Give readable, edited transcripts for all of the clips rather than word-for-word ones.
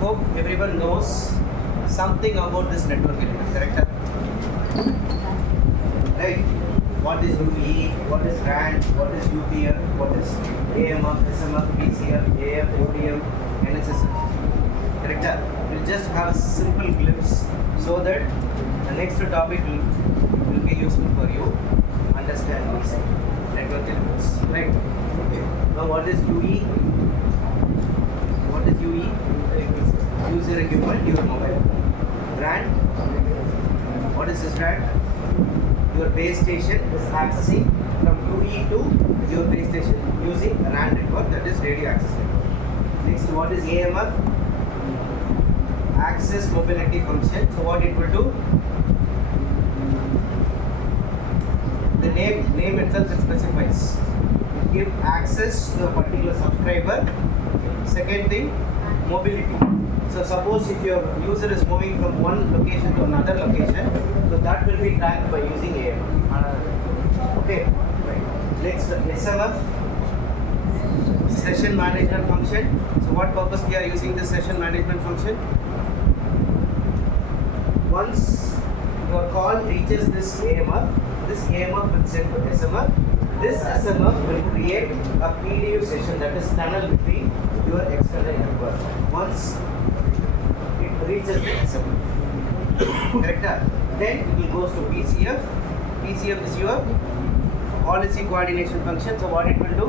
hope everyone knows something about this network element, correct? Right? What is UE, what is RAN, what is UPF, what is AMF, SMF, PCF, AF, ODM, NSSF, correct? We'll just have a simple glimpse so that the next topic will be useful for you understand these network elements, right? Okay. Now what is UE? What is UE? User equipment, your mobile. RAN? What is this RAN? Your base station is accessing from UE to your base station using a RAN network, that is radio access network. Next, what is AMF? Access mobility function. So what it will do? The name itself it specifies. It give access to a particular subscriber. Second thing, mobility. So suppose if your user is moving from one location to another location, so that will be tracked by using AMF. Okay. Right. Next, SMF, session management function. So what purpose we are using this session management function? Once your call reaches this AMF will send to SMF. This SMF will create a PDU session, that is tunnel between your external network. Once it reaches the SMF, correct? Then it will go to PCF. PCF is your policy coordination function. So what it will do?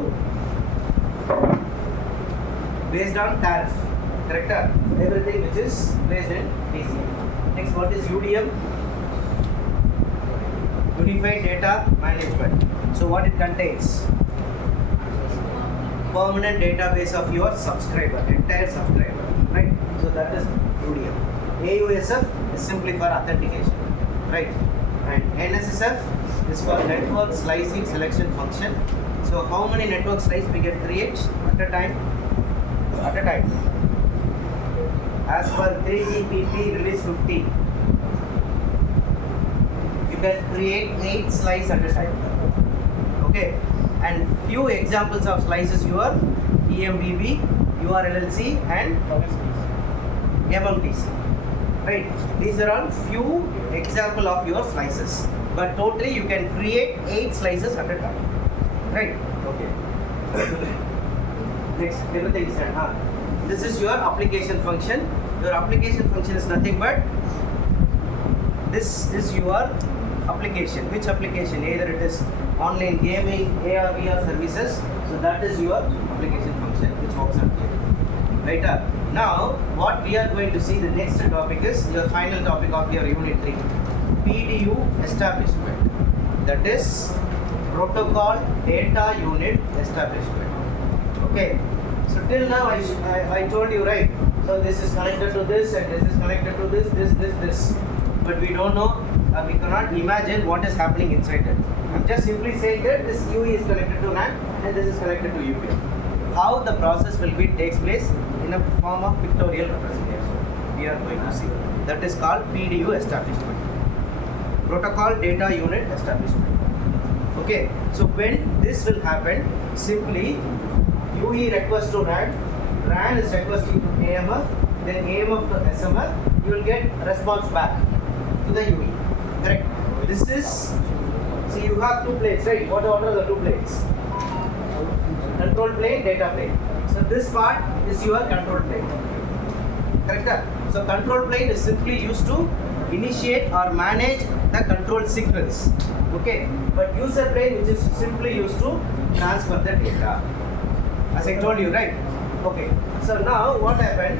Based on tariff, correct? Everything which is based in PCF. Next, what is UDM? Unified Data Management. So what it contains? Permanent database of your subscriber, entire subscriber, right? So that is UDM. AUSF is simply for authentication, right? And NSSF is for network slicing selection function. So how many network slices we can create at a time? At a time. As per 3GPP release 50, you can create 8 slices at a time. Okay, and few examples of slices your EMBB, URLLC and MMTC. Right, these are all few example of your slices, but totally you can create 8 slices at a time. Right, okay. Next, everything is done. This is your application function. Your application function is nothing but this is your application. Which application? Either it is online gaming, AR, VR services. So that is your application function which works out here. Right? Now, what we are going to see, the next topic is your final topic of your unit 3. PDU establishment. That is protocol data unit establishment. Okay. So till now I told you, right? So this is connected to this and this is connected to this. But we don't know, we cannot imagine what is happening inside it. I'm just simply saying that this UE is connected to RAN and this is connected to UPF. How the process will be takes place in a form of pictorial representation. We are going to see. That is called PDU establishment. Protocol data unit establishment. Okay. So when this will happen, simply UE request to RAN, RAN is requesting to AMF, then AMF to SMF, you will get response back to the UE. Correct? This is, see you have 2 planes, right? What are the 2 planes? Control plane, data plane. So this part is your control plane. Correct? So control plane is simply used to initiate or manage the control signals. Okay? But user plane which is simply used to transfer the data. As I told you, right? Okay. So now what happened?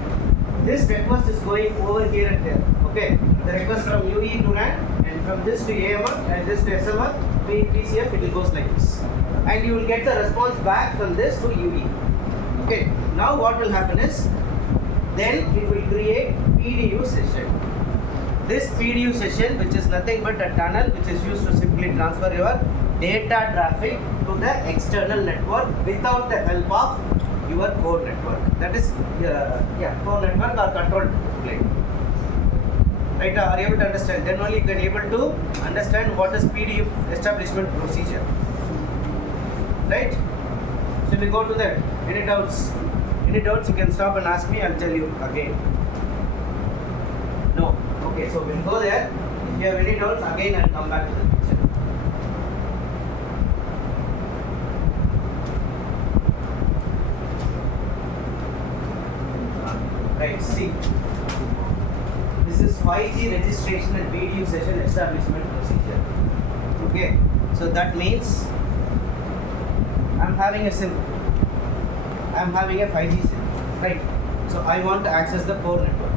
This request is going over here and there. Okay. The request from UE to RAN and from this to AMF and this to SMF to PCF, it will goes like this. And you will get the response back from this to UE. Okay. Now what will happen is, then it will create PDU session. This PDU session, which is nothing but a tunnel which is used to simply transfer your data traffic to the external network without the help of your core network. That is core network or control plane. Right? Are you able to understand? Then only you can able to understand what is PDU establishment procedure. Right? Shall we go to that? Any doubts? Any doubts, you can stop and ask me, I'll tell you again. No. Okay, so we'll go there. If you have any doubts, again I'll come back to the picture. Right, see. This is 5G registration and PDU session establishment procedure. Okay, so that means I'm having a SIM. I'm having a 5G SIM, right? So I want to access the core network.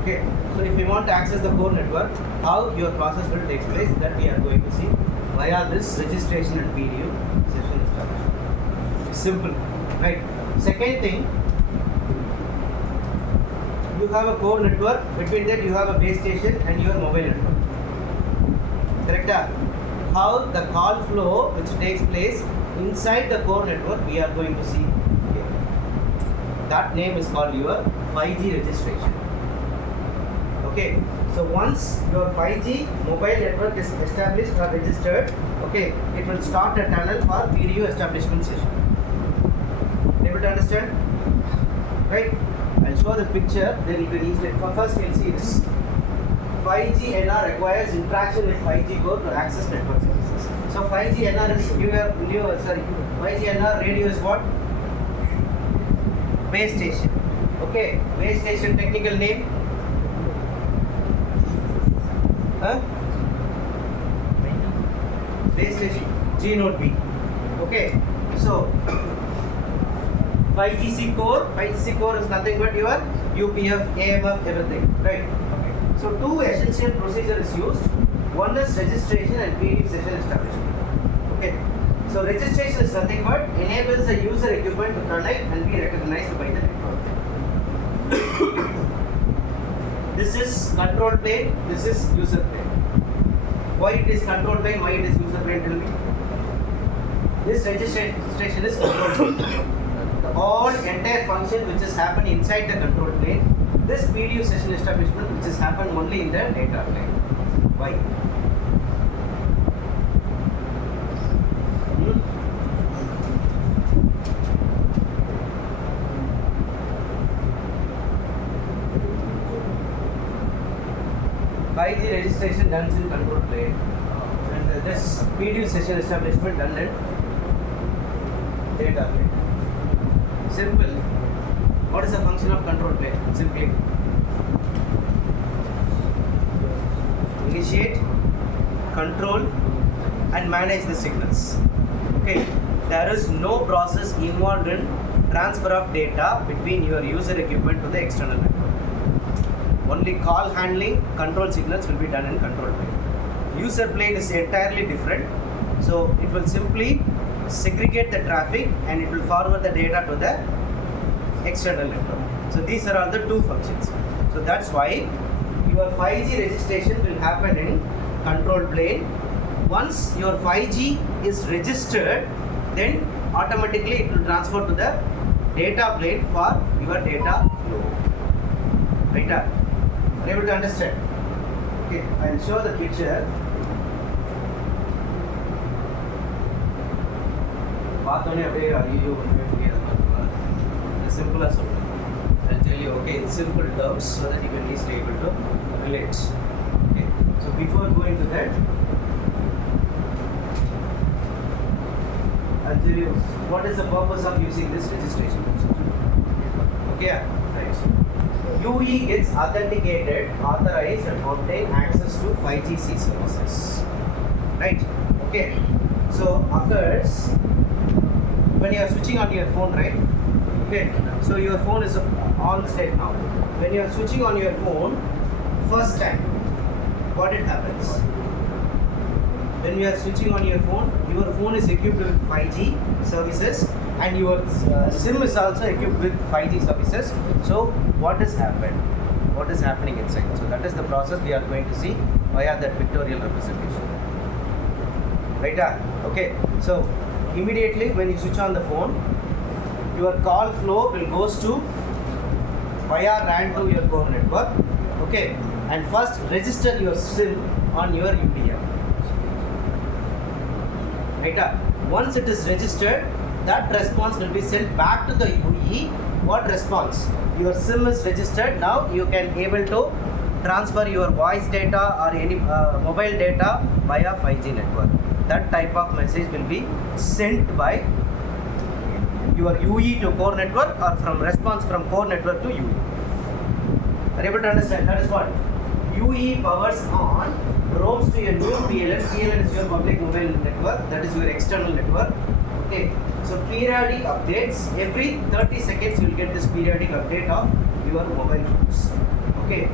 Okay, so if you want to access the core network, how your process will take place, that we are going to see via this registration and PDU session establishment. Simple, right? Second thing, you have a core network, between that you have a base station and your mobile network. Correct? How the call flow which takes place inside the core network we are going to see here. That name is called your 5G registration. Okay, so once your 5G mobile network is established or registered, okay, it will start a tunnel for PDU establishment session. Able to understand? Right? I'll show the picture, then you can easily. First, we'll see this. 5G NR requires interaction with 5G core to access network services. So 5G NR is 5G NR radio is what? Base station. Okay, base station technical name. Huh? Base station G node B. Okay, so 5GC core is nothing but your UPF, AMF, everything, right? Okay. So two essential procedures is used. One is registration and PDU session establishment. Okay. So registration is nothing but enables the user equipment to connect and be recognized by the network. This is control plane, this is user plane. Why it is control plane, why it is user plane, tell me. This registration is control plane. All entire function which is happened inside the control plane, this PDU session establishment which is happened only in the data plane. Why? By the registration done in control plane, and this PDU session establishment done in data plane. Simple. What is the function of control plane? Simply initiate, control and manage the signals. Okay. There is no process involved in transfer of data between your user equipment to the external network. Only call handling, control signals will be done in control plane. User plane is entirely different. So it will simply segregate the traffic and it will forward the data to the external network. So these are all the two functions. So that's why your 5G registration will happen in control plane. Once your 5G is registered, then automatically it will transfer to the data plane for your data flow. Right? Are you able to understand? Okay, I'll show the picture. Simple as well. I'll tell you, okay, in simple terms so that you can easily able to relate. Okay, so before going to that, I'll tell you what is the purpose of using this registration procedure. Okay, right. UE gets authenticated, authorized, and obtain access to 5GC services. Right? Okay. So occurs when you are switching on your phone, right? Okay, so your phone is on state now. When you are switching on your phone, first time, what it happens? When you are switching on your phone is equipped with 5G services and your SIM is also equipped with 5G services. So what has happened? What is happening inside? So that is the process we are going to see via that pictorial representation. Right? Okay, so immediately when you switch on the phone, your call flow will goes to via RAN to your core network. Okay, and first register your SIM on your UDM. Right? Once it is registered, that response will be sent back to the UE. What response? Your SIM is registered. Now you can able to transfer your voice data or any mobile data via 5G network. That type of message will be sent by your UE to core network or from response from core network to UE. Are you able to understand? That is what UE powers on, roams to your new PLN. PLN is your public mobile network. That is your external network. Okay. So periodic updates. Every 30 seconds you will get this periodic update of your mobile phones. Okay.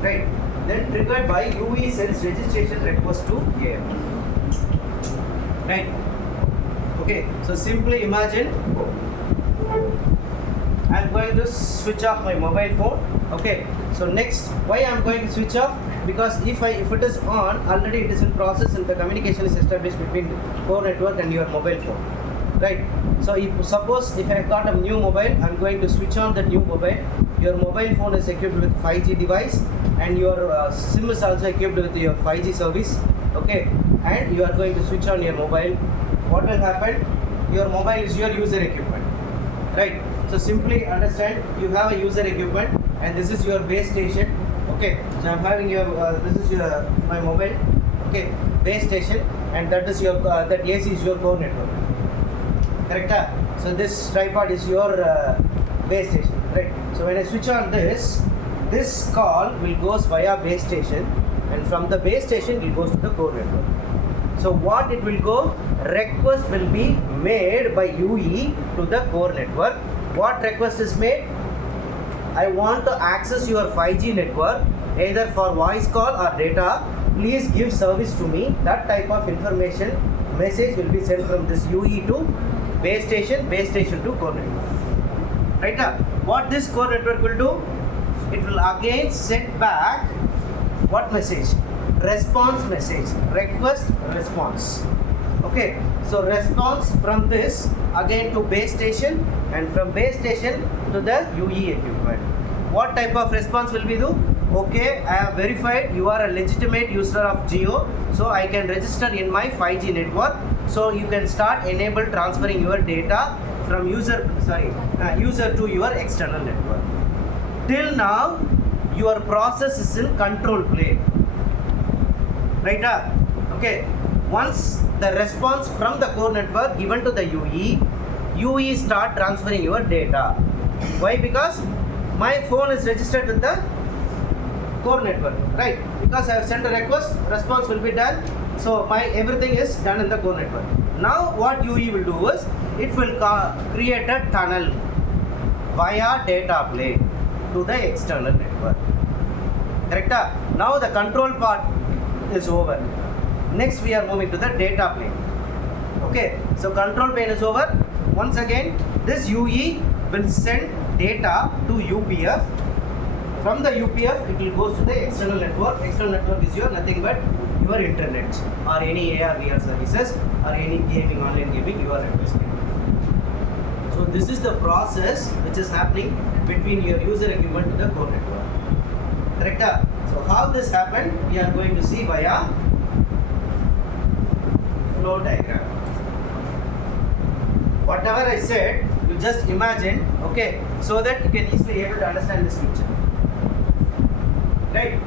Right. Then triggered by UE sends registration request to AM. Right. Okay. So simply imagine I am going to switch off my mobile phone. Okay. So next, why I am going to switch off? Because if it is on, already it is in process and the communication is established between core network and your mobile phone. Right. So suppose if I got a new mobile, I am going to switch on the new mobile. Your mobile phone is equipped with 5G device and your SIM is also equipped with your 5G service. Okay. And you are going to switch on your mobile. What will happen? Your mobile is your user equipment. Right. So simply understand, you have a user equipment and this is your base station. Okay, so I'm having your this is your my mobile. Okay, base station, and that is your that AC is your core network. Correct? So this tripod is your base station, right? So when I switch on this call will goes via base station, and from the base station it goes to the core network. So what it will go? Request will be made by UE to the core network. What request is made? I want to access your 5G network either for voice call or data. Please give service to me. That type of information message will be sent from this UE to base station to core network. Right? What this core network will do? It will again send back what message? Response message. Request response. Okay, so response from this again to base station and from base station to the UE equipment. What type of response will we do? Okay, I have verified you are a legitimate user of Jio, so I can register in my 5G network. So you can start enable transferring your data from user to your external network. Till now, your process is in control plane. Right? Okay. Once the response from the core network given to the UE start transferring your data. Why? Because my phone is registered with the core network, right? Because I have sent a request, response will be done. So my everything is done in the core network. Now what UE will do is it will create a tunnel via data plane to the external network. Correct? Now the control part is over. Next we are moving to the data plane. Okay, so control plane is over. Once again, this UE will send data to UPF. From the UPF, it will go to the external network. External network is your nothing but your internet or any AR/VR services or any gaming, online gaming you are requesting. So this is the process which is happening between your user equipment to the core network. Correct? So how this happened, we are going to see via flow diagram. Whatever I said, you just imagine, okay, so that you can easily able to understand this picture. Right?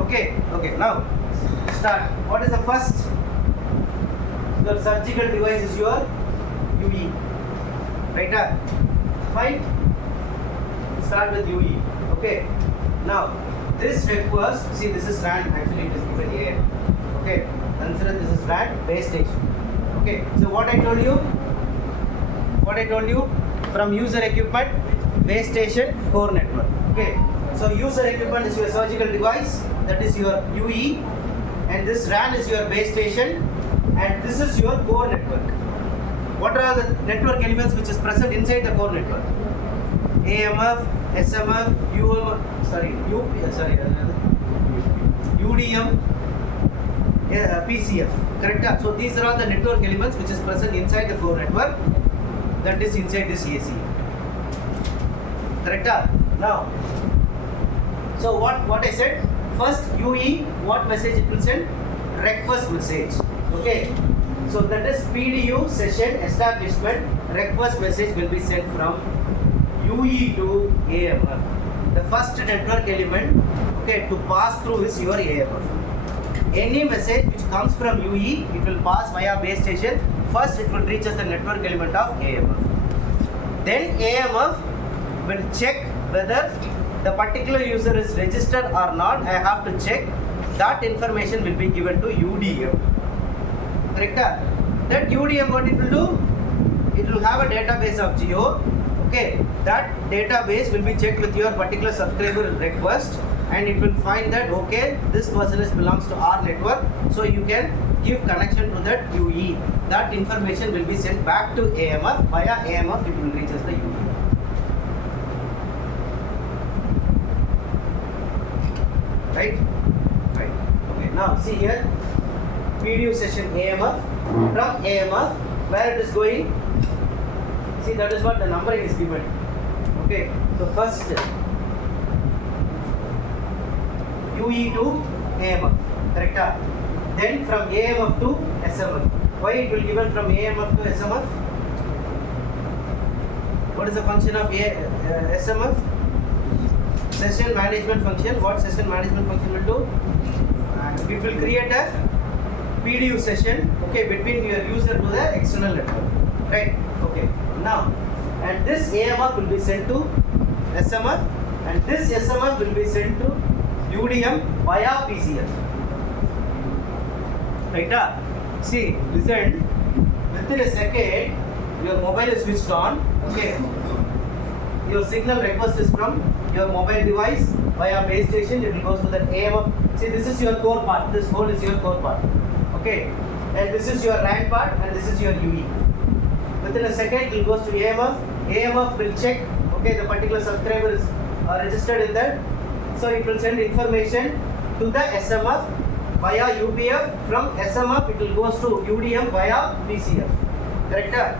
Okay, now start. What is the first? Your surgical device is your UE. Right? Fine? Start with UE. Okay. Now, this request, see this is RAN, actually it is given here. Okay. Consider this is RAN base station. Okay. So what I told you? From user equipment, base station, core network. Okay. So user equipment is your surgical device, that is your UE, and this RAN is your base station, and this is your core network. What are the network elements which is present inside the core network? AMF, SMF, UDM, PCF. Correct? So these are all the network elements which is present inside the core network, that is inside this AC. Correct? Now, so what I said, first UE, what message it will send? request message. Okay, so that is PDU Session Establishment request message will be sent from UE to AMF. The first network element, okay, to pass through is your AMF. Any message which comes from UE, it will pass via base station. First, it will reach as the network element of AMF. Then AMF will check whether the particular user is registered or not. I have to check. That information will be given to UDM. Correct? That UDM, what it will do? It will have a database of Geo. Okay, that database will be checked with your particular subscriber request, and it will find that okay, this person belongs to our network, so you can give connection to that UE. That information will be sent back to AMF. Via AMF, it will reach as the UE. Right? Right. Okay. Now see here, PDU session AMF. From AMF, where it is going? See, that is what the numbering is given. Okay. So first, UE to AMF. Correct? Then from AMF to SMF. Why it will given from AMF to SMF? What is the function of SMF? Session management function. What session management function will do? It will create a PDU session, okay, between your user to the external network. Right? Okay. Now, and this AMF will be sent to SMF, and this SMF will be sent to UDM via PCF. Right? See, listen, within a second, your mobile is switched on. Okay. Your signal request is from your mobile device via base station. It will go to the AMF. See, this is your core part. This whole is your core part. Okay. And this is your LAN part, and this is your UE. Within a second, it will go to AMF. AMF will check. Okay, the particular subscriber is registered in that. So it will send information to the SMF via UPF. From SMF, it will go to UDM via PCF. Correct?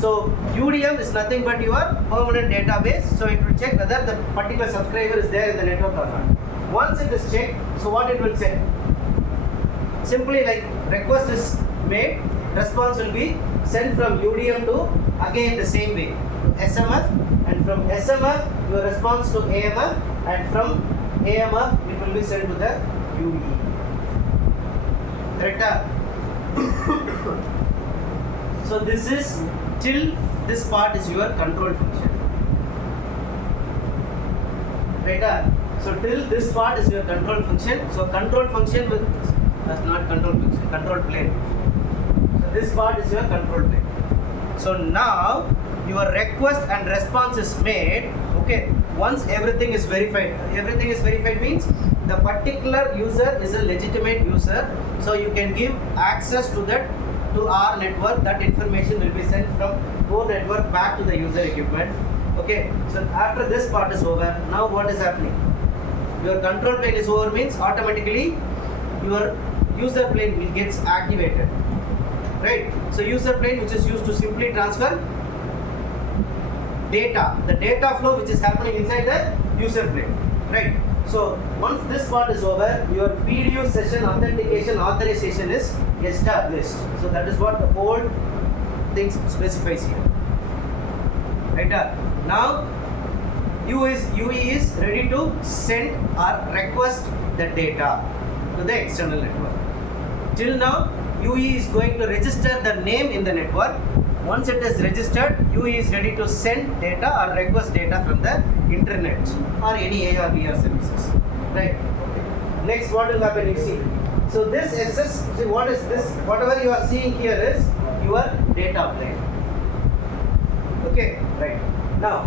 So UDM is nothing but your permanent database. So it will check whether the particular subscriber is there in the network or not. Once it is checked, so what it will say? Simply like request is made, response will be sent from UDM to again the same way to SMF, and from SMF your response to AMF, and from AMF it will be sent to the UE. Correct? So this is till this part is your control function. Right? So till this part is your control function. So control function with that's not control function, control plane. So this part is your control plane. So now your request and response is made. Okay. Once everything is verified means the particular user is a legitimate user. So you can give access to that to our network. That information will be sent from core network back to the user equipment. Okay. So after this part is over, now what is happening? Your control plane is over means automatically your user plane will gets activated. Right? So user plane, which is used to simply transfer data, the data flow which is happening inside the user plane. Right? So once this part is over, your PDU session authentication authorization is established. So that is what the whole thing specifies here. Right? Now UE is ready to send or request the data to the external network. Till now, UE is going to register the name in the network. Once it is registered, UE is ready to send data or request data from the internet or any AR/VR services. Right? Next, what will happen? You see. So this SS, see what is this? Whatever you are seeing here is your data plane. Okay, right. Now,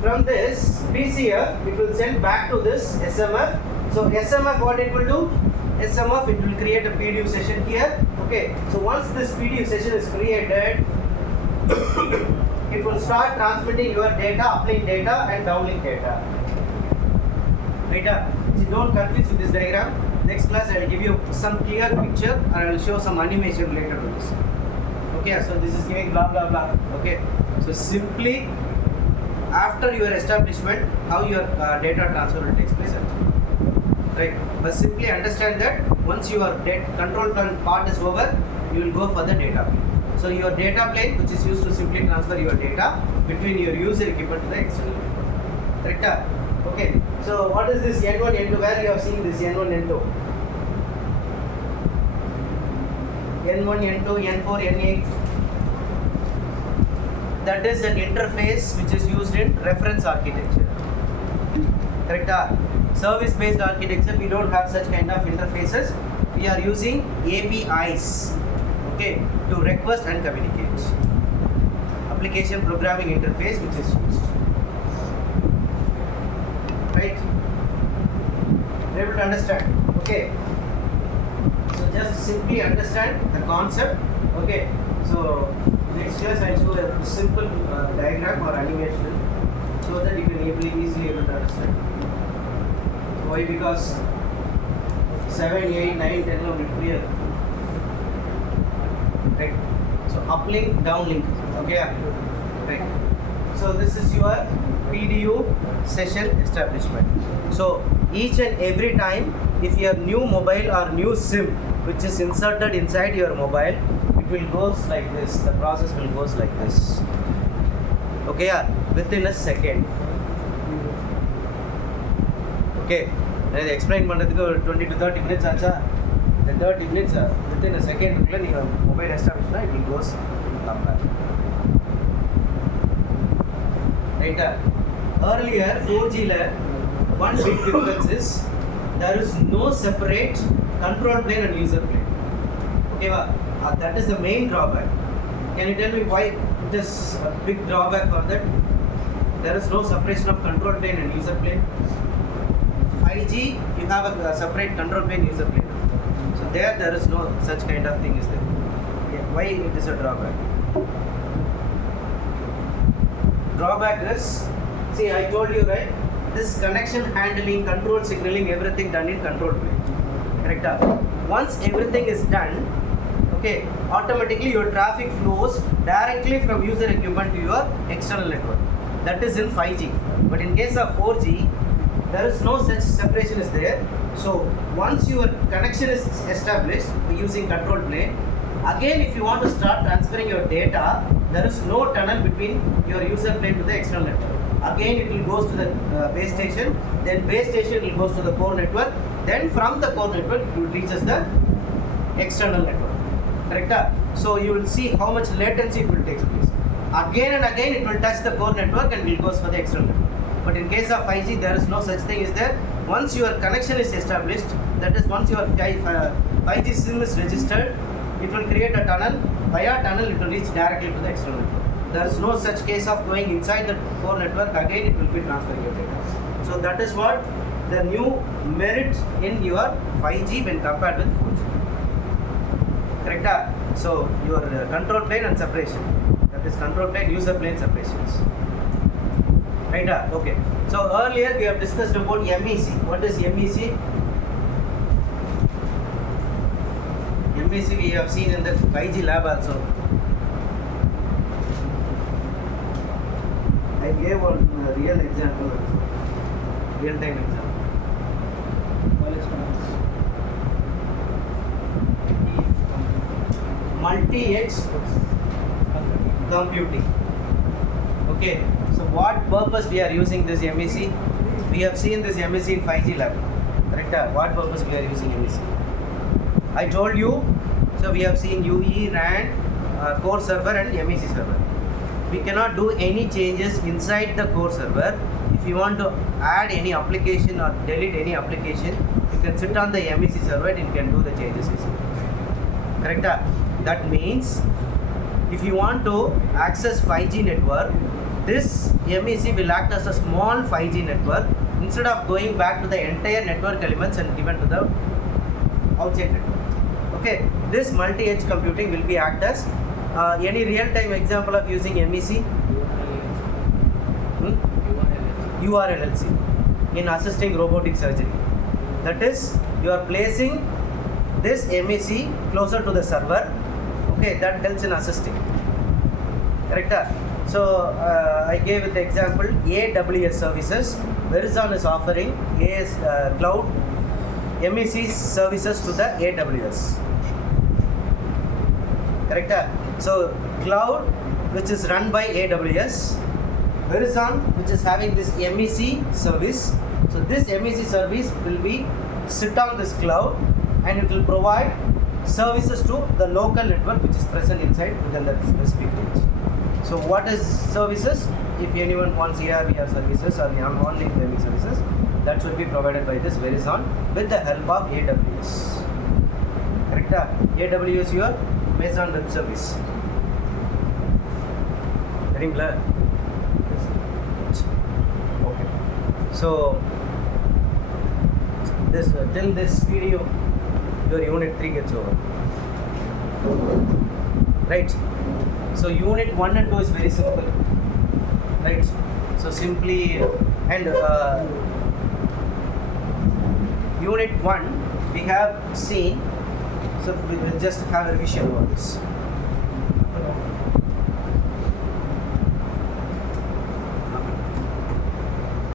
from this PCF, it will send back to this SMF. So SMF, what it will do? SMF, it will create a PDU session here. Okay. So once this PDU session is created, it will start transmitting your data, uplink data and downlink data. Right? So don't confuse with this diagram. Next class I will give you some clear picture and I will show some animation related to this. Okay, so this is giving blah blah blah. Okay, so simply after your establishment, how your data transfer will take place actually. right? But simply understand that once your control part is over, you will go for the data plane. So your data plane, which is used to simply transfer your data between your user equipment to the external network. Correct? Okay. So what is this N1, N2? Where you have seen this N1, N2? N1, N2, N4, N8. That is an interface which is used in reference architecture. Correct? Service-based architecture, we don't have such kind of interfaces. We are using APIs, okay, to request and communicate. Application programming interface which is used. Right? Able to understand? Okay. So just simply understand the concept. Okay. So next class I show a simple diagram or animation so that you can easily able to understand. Why? Because 7, 8, 9, 10 will be clear. Right. So uplink, downlink. Okay. Right. So this is your PDU Session Establishment. So each and every time, if your new mobile or new SIM which is inserted inside your mobile, it will goes like this. The process will goes like this. Okay, within a second. Okay, I explain பண்றதுக்கு 20 to 30 minutes ஆச்சா. The 30 minutes within a second குள்ள நீங்க mobile establish it will goes come back. Right? Earlier 4G la one big difference is there is no separate control plane and user plane. Okay, that is the main drawback. Can you tell me why it is a big drawback for that? There is no separation of control plane and user plane. 5G, you have a separate control plane, user plane. So there is no such kind of thing is there. Yeah, why it is a drawback? Drawback is, see, I told you, right? This connection handling, control signaling, everything done in control plane. Correct? Once everything is done, okay, automatically your traffic flows directly from user equipment to your external network. That is in 5G. But in case of 4G, there is no such separation is there. So once your connection is established using control plane, again if you want to start transferring your data, there is no tunnel between your user plane to the external network. Again it will goes to the base station, then base station will goes to the core network, then from the core network it will reaches the external network. Correct? So you will see how much latency it will take place. Again and again it will touch the core network and will goes for the external network. But in case of 5G, there is no such thing is there. Once your connection is established, that is once your 5G SIM is registered, it will create a tunnel. Via tunnel, it will reach directly to the external network. There is no such case of going inside the core network. Again, it will be transferring your data. So that is what the new merit in your 5G when compared with 4G. Correct? So your control plane and separation. That is control plane, user plane separations. Right? Okay. So earlier we have discussed about MEC. What is MEC? MEC we have seen in the 5G lab also. I gave one real example also. Real time example. Multi-edge computing. Okay. So what purpose we are using this MEC? We have seen this MEC in 5G lab. Correct? What purpose we are using MEC? I told you. So we have seen UE, RAN, core server and MEC server. We cannot do any changes inside the core server. If you want to add any application or delete any application, you can sit on the MEC server and you can do the changes. Correct? That means if you want to access 5G network, this MEC will act as a small 5G network instead of going back to the entire network elements and given to the outside network. Okay, this multi-edge computing will be act as any real-time example of using MEC? URLLC in assisting robotic surgery. That is, you are placing this MEC closer to the server. Okay, that helps in assisting. Correct? So I gave the example AWS services. Verizon is offering AS cloud MEC services to the AWS. Correct? So cloud which is run by AWS, Verizon which is having this MEC service. So this MEC service will be sit on this cloud and it will provide services to the local network which is present inside within that specific range. So what is services? If anyone wants AR/VR services or online gaming services, that should be provided by this Verizon with the help of AWS. Correct? AWS your Amazon Web Service. Getting clear? Okay. So this till this video, your unit 3 gets over. Right? So unit 1 and 2 is very simple. Right? So simply and unit 1 we have seen, so we will just have a revision on this.